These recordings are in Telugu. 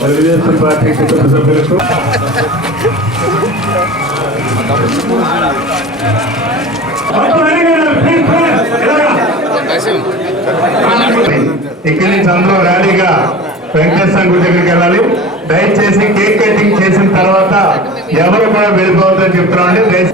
తెలుగుదేశం పార్టీ కుటుంబ సభ్యులకు ఇక్కడి నుంచి అందరూ ర్యాలీగా వెంకటేశ్వర గుడి దగ్గరికి వెళ్ళాలి. దయచేసి కేక్ కటింగ్ చేసిన తర్వాత ఎవరు కూడా వెళ్ళిపోవద్దని చెప్తున్నామండి. దయచేసి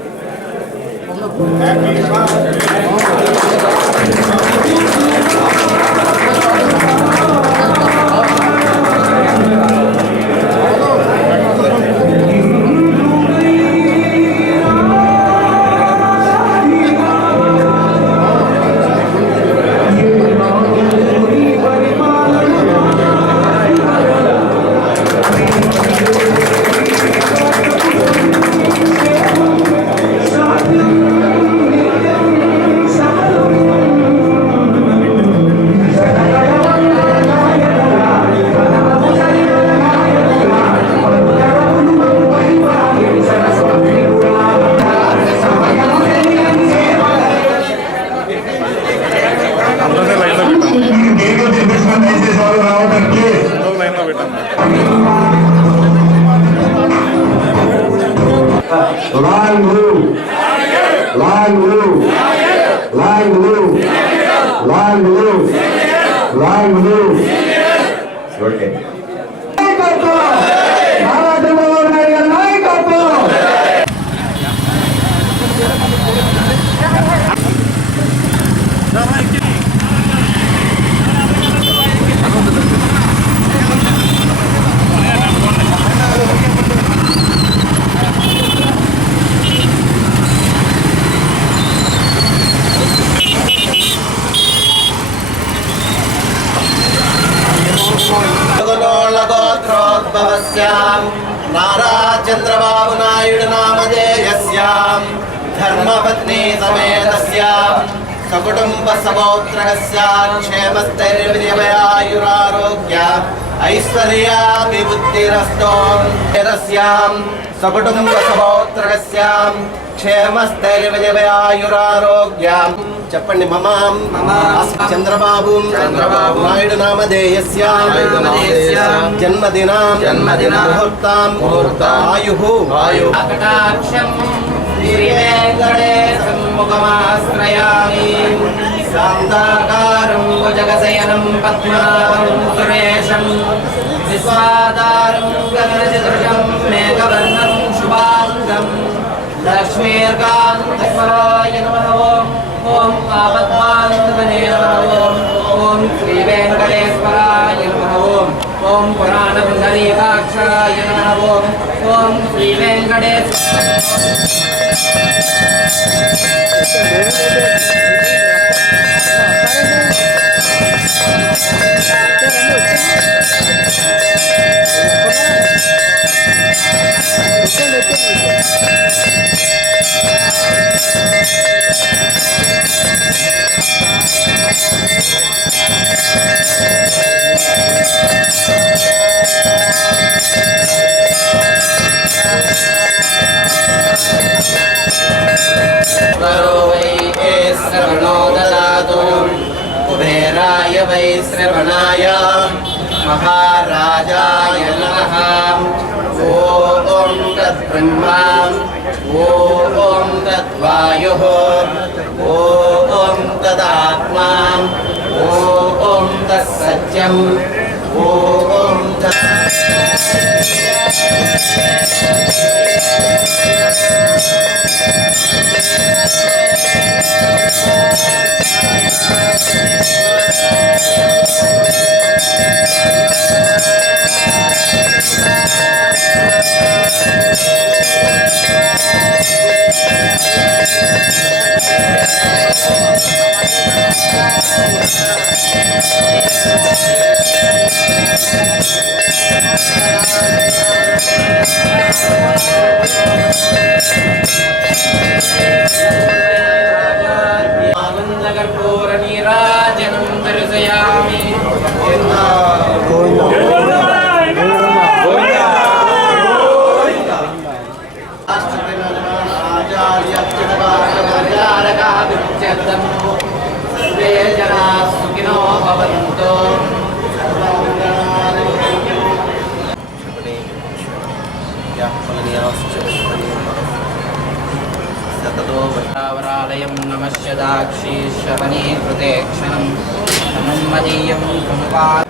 नारा चंद्रबाबु नायडु नामधेयस्यां धर्मपत्नी समेतस्यां सकुटुंब समोत्रस्यां क्षेमस्थैर्यविजयायुरारोग्य ऐश्वर्याभिवृद्धिरस्तु यस्यां सकुटुंब समोत्रस्यां क्षेमस्थैर्यविजयायुरारोग्यं చెప్పండి మమాం చంద్రబాబు నాయుడు నామధేయస్యాం జన్మదినాం ముహూర్తాం ఆయుః కటాక్షం శ్రీ వెంకటేశం ముఖమాశ్రయామి శాంతాకారం భుజగశయనం పద్మనాభం సురేశం విశ్వాధారం గగనచతుర్భుజం మేఘవర్ణం శుభాంగం లక్ష్మీర్కాంతస్వరాయ నమః. ఓం ఆపద్బాంధవనే నమః. ఓం శ్రీ వెంకటేశ్వరాయ నమః. ఓం పురాణపుండరీకాక్షాయ నమః. ఓం శ్రీ कुबेराय वै श्रवणाय महाराजाय नमः. ॐ तद्ब्रह्मा ॐ तद्वायुः ॐ तदात्मा ॐ तत्सत्यम् ॐ आनंदकर्पूर नीराजनं दर्शयामि. सर्वे जनाः सुखिनो भवन्तु. वृन्दावरालयं नमस्य दाक्षीश्वरणी कृते क्षणं मदीयं कृपात्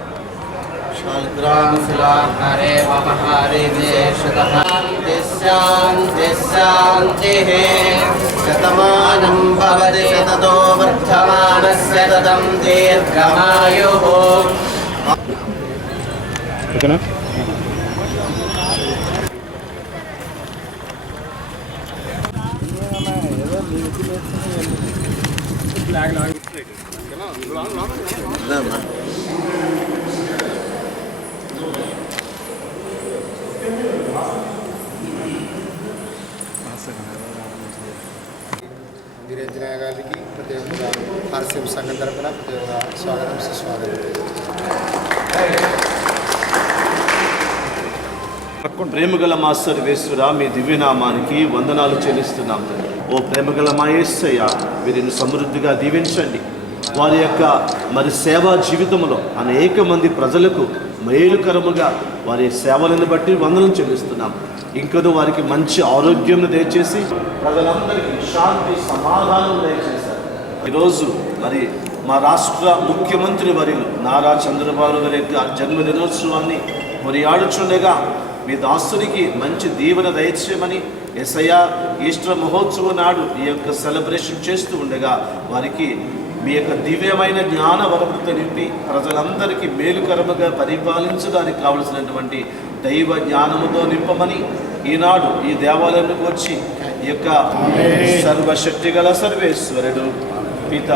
शाल्ग्रामशिलाहारे वमहारे विशेषतः शान्तिः शतमानं भवति शततो वर्धमानस्य ततं दीर्घमायुः వీరేంజనేయ గారికి ప్రత్యేకంగా ఆర్సీఎం సంఘం తరపున ప్రత్యేకంగా స్వాగతం సుస్వాగతం. ప్రేమగల మా సర్వేశ్వర మీ దివ్యనామానికి వందనాలు చెల్లిస్తున్నాం. ఓ ప్రేమగల మా యేసయ్య వీరిని సమృద్ధిగా దీవించండి. వారి యొక్క సేవా జీవితంలో అనేక మంది ప్రజలకు మేలుకరముగా వారి సేవలను బట్టి వందనం చెల్లిస్తున్నాం. ఇంకనూ వారికి మంచి ఆరోగ్యం దయచేసి ప్రజలందరికీ శాంతి సమాధానం దయచేశారు. ఈరోజు మా రాష్ట్ర ముఖ్యమంత్రి వర్యులు నారా చంద్రబాబు గారి యొక్క జన్మ దినోత్సవాన్ని కొనియాడుచుండగా మీ దాసునికి మంచి దీవెన దయచేయమని యేసయ్య ఈస్టర్ మహోత్సవం నాడు ఈ యొక్క సెలబ్రేషన్ చేస్తూ ఉండగా వారికి మీ యొక్క దివ్యమైన జ్ఞాన వరముతో నింపి ప్రజలందరికీ మేలుకరముగా పరిపాలించడానికి కావలసినటువంటి దైవ జ్ఞానముతో నింపమని ఈనాడు ఈ దేవాలయంలోకి వచ్చి ఈ యొక్క సర్వశక్తి గల సర్వేశ్వరుడు పిత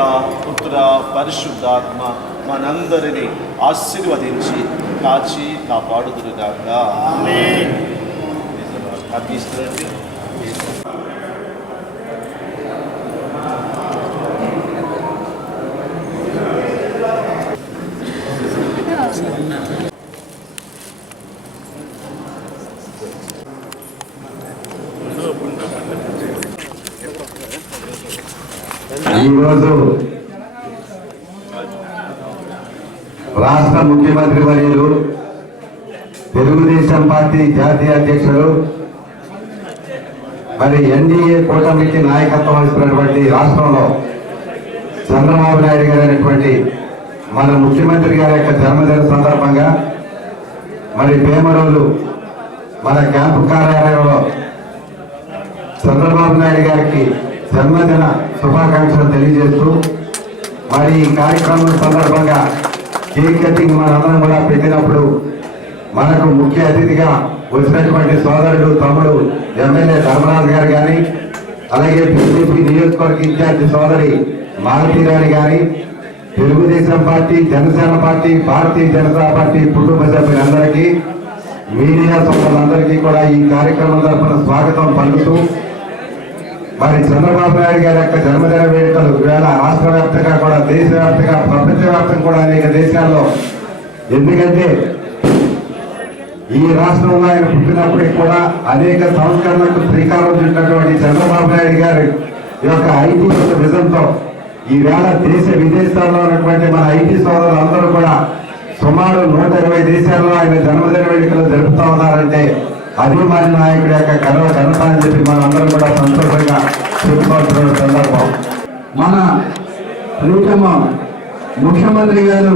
పుత్ర పరిశుద్ధాత్మ మనందరినీ ఆశీర్వదించి కాచి కాపాడుదురుగాక. ఆమెన్. ఈరోజు రాష్ట్ర ముఖ్యమంత్రి వర్యులు తెలుగుదేశం పార్టీ జాతీయ అధ్యక్షులు ఎన్డీఏ కూటమికి నాయకత్వం వహిస్తున్నటువంటి రాష్ట్రంలో చంద్రబాబు నాయుడు గారు అనేటువంటి మన ముఖ్యమంత్రి గారి యొక్క జన్మదిన సందర్భంగా పేమరోలు మన క్యాంపు కార్యాలయంలో చంద్రబాబు నాయుడు గారికి జన్మదిన శుభాకాంక్షలు తెలియజేస్తూ ఈ కార్యక్రమం సందర్భంగా కేక్ కటింగ్ మనందరం కూడా పెట్టినప్పుడు మనకు ముఖ్య అతిథిగా వచ్చినటువంటి సోదరుడు తమ్ముడు ఎమ్మెల్యే ధర్మరాజు గారు కానీ అలాగే బీజేపీ నియోజకవర్గ ఇన్ఛార్జి సోదరి మాలతీరాణి కానీ Telugu Desam party Janasena party Bharatiya Janata party కుటుంబ సభ్యులందరికీ మీడియా సోదరులందరికీ కూడా ఈ కార్యక్రమం తరఫున స్వాగతం పలుకుతూ చంద్రబాబు నాయుడు గారి యొక్క జన్మదిన వేడుకలు ఈవేళ రాష్ట్ర వ్యాప్తంగా కూడా దేశవ్యాప్తంగా ప్రపంచవ్యాప్తంగా కూడా అనేక దేశాల్లో, ఎందుకంటే ఈ రాష్ట్రంలో ఆయన పుట్టినప్పటికీ కూడా అనేక సంస్కరణలకు శ్రీకారం చుట్టినటువంటి చంద్రబాబు నాయుడు గారి యొక్క ఐటీ విజన్తో ఈవేళ దేశ విదేశాల్లో ఉన్నటువంటి మన ఐటీ సోదరులందరూ కూడా సుమారు 120 దేశాల్లో ఆయన జన్మదిన వేడుకలు జరుపుతా ఉన్నారంటే అది మన నాయకుడి యొక్క గర్వ ఘనత అని చెప్పి మనందరం కూడా సంతోషంగా చెప్పుకోవాల్సిన సందర్భం. మన ప్రీతమ ముఖ్యమంత్రి గారు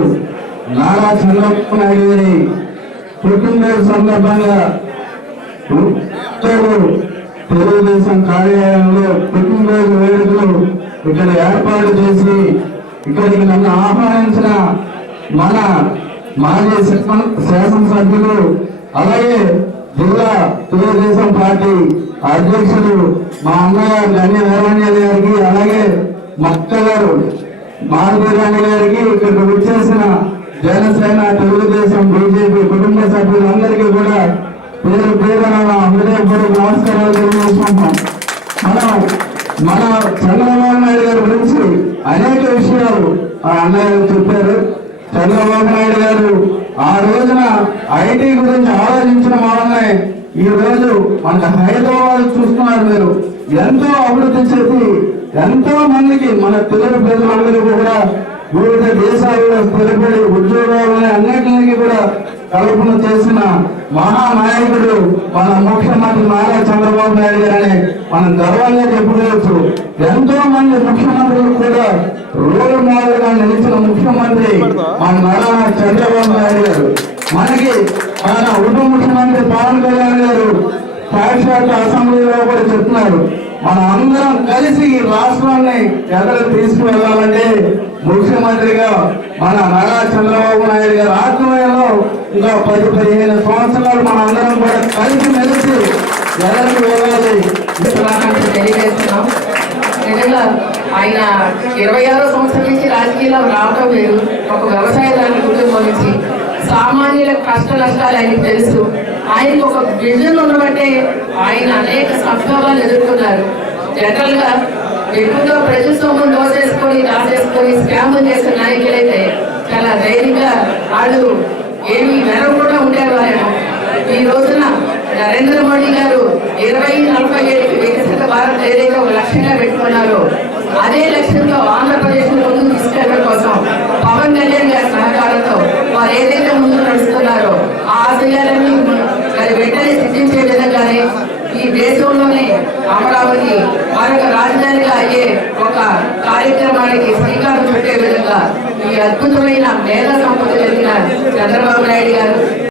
నారా చంద్రబాబు నాయుడు గారి పుట్టినరోజు సందర్భంగా తెలుగుదేశం కార్యాలయంలో పుట్టినరోజు వేడుకలు ఇక్కడ ఏర్పాటు చేసి ఇక్కడికి నన్ను ఆహ్వానించిన మన మాజీ శాసనసభ్యులు అలాగే జిల్లా తెలుగుదేశం పార్టీ అధ్యక్షులు మా అన్నగారు గణ్య వీరాంజలి గారికి అలాగే మక్క గారు మారువీరాణి గారికి ఇక్కడికి వచ్చేసిన జనసేన తెలుగుదేశం బీజేపీ కుటుంబ సభ్యులందరికీ కూడా పేరు పేరున హృదయపూర్వక నమస్కారాలు తెలియజేసుకుంటాం. మన చంద్రబాబు నాయుడు గారి గురించి అనేక విషయాలు ఆ అన్నగారు చెప్పారు. చంద్రబాబు నాయుడు గారు ఆ రోజున ఐటీ గురించి ఆలోచించిన వాళ్ళనే ఈ రోజు మన హైదరాబాద్ చూస్తున్నారు. మీరు ఎంతో అభివృద్ధి చేసి ఎంతో మందికి మన తెలుగు ప్రజలందరికీ కూడా వివిధ దేశాలలో స్థిరపడి ఉద్యోగాలని అన్నింటినీ కూడా కల్పన చేసిన మహానాయకుడు మన ముఖ్యమంత్రి నారా చంద్రబాబు నాయుడు గారని మనం గర్వంగా చెప్పుకోవచ్చు. ఎంతో మంది ముఖ్యమంత్రులు కూడా రోల్ మోడల్ గా నిలిచిన ముఖ్యమంత్రి మన నారా చంద్రబాబు నాయుడు గారు. మనకి మన ఉప ముఖ్యమంత్రి పవన్ కళ్యాణ్ గారు సాక్షాత్ అసెంబ్లీలో కూడా చెప్తున్నారు, మనం అందరం కలిసి ఈ రాష్ట్రాన్ని ఎదరికి తీసుకువెళ్ళాలంటే ముఖ్యమంత్రిగా మన నారా చంద్రబాబు నాయుడు గారి ఆధ్వర్యంలో ఇంకా 10-15 సంవత్సరాలు మన అందరం కూడా కలిసి మెలిసి ఎదరికి వెళ్ళాలి. శుభాకాంక్షలు తెలియజేస్తున్నాం. నిజంగా ఆయన 26 సంవత్సరాల నుంచి రాజకీయాల్లో రావడం వేరు, ఒక వ్యవసాయదారుల కుటుంబం నుంచి సామాన్యుల కష్ట నష్టాలు ఆయనకు తెలుసు. ఆయనకు ఒక విజన్ ఉండబట్టే ఆయన అనేక సంక్షోభాలు ఎదుర్కొన్నారు. జనరల్ గా ఎక్కువగా ప్రజల సొమ్మును దోచేసుకొని దాచేసుకొని స్కామ్లు చేసిన నాయకులైతే చాలా ధైర్యంగా వాళ్ళు ఏమి వెరవకుండా ఉండేవారేమో. ఈ రోజున నరేంద్ర మోడీ గారు 2047 వికసిత భారత్ ఏదైతే ఒక లక్ష్యంగా పెట్టుకున్నారో అదే లక్ష్యంలో ఆంధ్రప్రదేశ్ ముందుకు తీసుకెళ్ళడం కోసం పవన్ కళ్యాణ్ గారి సహకారంతో వారు ఏదైతే ముందు నడుస్తున్నారో ఆ ఆశయాలన్నీ మరి వెంటనే సిద్ధించే విధంగానే ఈ దేశంలోనే అమరావతి మరొక రాజధానిగా అయ్యే ఒక కార్యక్రమానికి శ్రీకారం చుట్టే విధంగా ఈ అద్భుతమైన మేధా సంపద కలిగిన చంద్రబాబు నాయుడు గారు